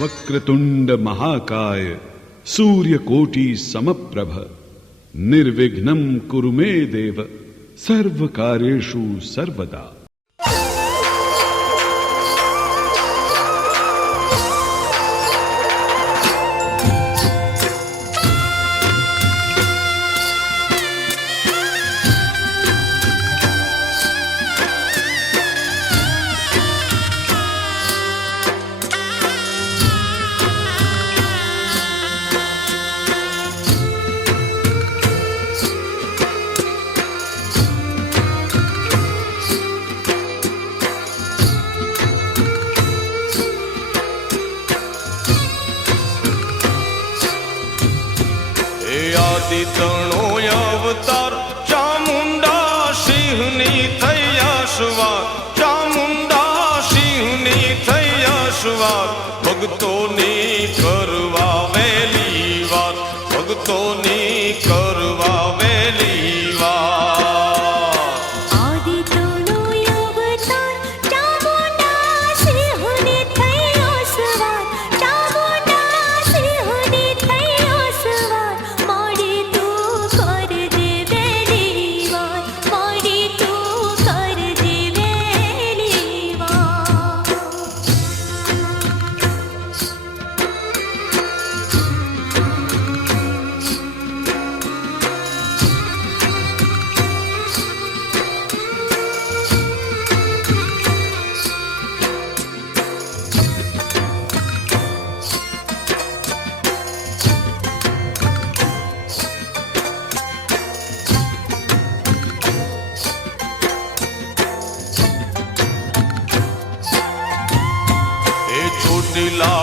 वक्रतुंड महाकाय सूर्यकोटि समप्रभ निर्विघ्नं कुरु मे देव सर्वकार्येषु सर्वदा। તણો અવતાર ચામુંડા સિંહની થઈ અસવાર, ચામુંડા સિંહની થઈ અસવાર, ભક્તોની કરવા વેલી વાર, ભક્તોની કરવા વેલી વાર। આદિ તણો અવતાર ચામુંડા સિંહની થઈ અસવાર, ચામુંડા સિંહની થઈ અસવાર, મોડી તું કર દે વેલી વાર, મોડી તું કર દે વેલી વાર। ચોટીલા